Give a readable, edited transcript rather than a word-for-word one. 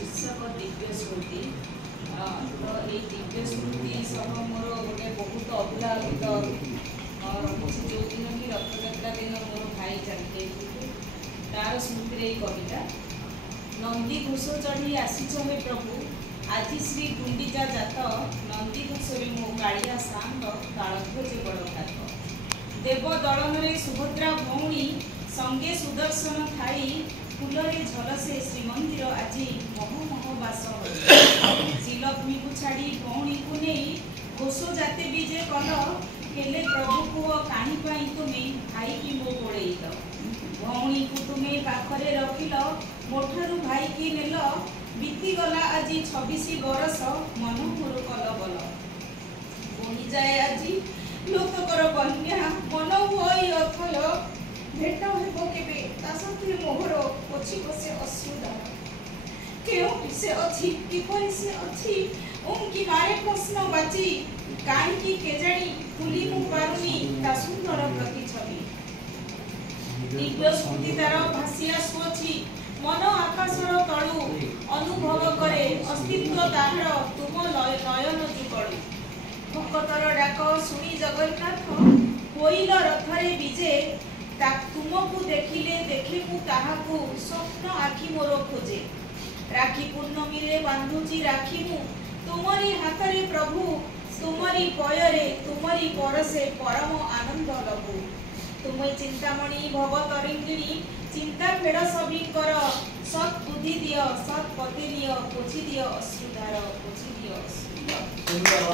शीर्षक दिव्य स्मृति। तो ये दिव्य स्मृति सह मोर गोटे बहुत अभूलाभित जो दिन कि रथयात्रा दिन मोर भाई चलते तार स्मृति कविता। नंदी घोष चढ़ी आसीच हे प्रभु आज श्री गुंडीचा जात नंदी घोषे मो कालिया सांग कालध्वज बड़ घात देव दलन सुभद्रा भौणी संगे सुदर्शन थाई फूलरे झलसे श्रीमंदिर आज मह मह बास श्रीलक्ष्मी को छाड़ी भौणी को नहीं घोष जाते भी जे कल हेले प्रभु पुओ काणी पाई तुमे भाई की मो गोड़ेल भौणी को तुमे पाखरे रखिल मोठारू भाई की नेल बीती गला आज 26 बरस मन मोर कल बल बही जाए आज लोककर बन्या मन हुई अथय भेट हेब केबे ता साथे मोहर पछी पछे अश्रुधार केउ से अछि किपरि से अछि उनकी मारे प्रश्न बाची काई की केजाणी फुली मु पारुनी ता सुंदर प्रतिछवि दिव्य स्मृति तार भासिया सुअछि मन आकाशर तळु अनुभव करे अस्तित्व ताहार तुम नयन जुगलु भक्तर डाक सुनी जगन्नाथ होइल रथरे विजे तुमको देखिले देखे मु ताहाकु स्वप्न आखि मोर खोजे राखी पूर्णमी रे बांधुची राखी मु तुमरी हाथरे प्रभु तुमरी पयरे तुमरी परसे परम आनंद लगु तुम चिंतामणि भवतरिंगिणी चिंता फेड़ सभी कर सत बुद्धि दियो सत पति दियो पोछि दियो अश्रुधार पोछि दियो अश्रुधार।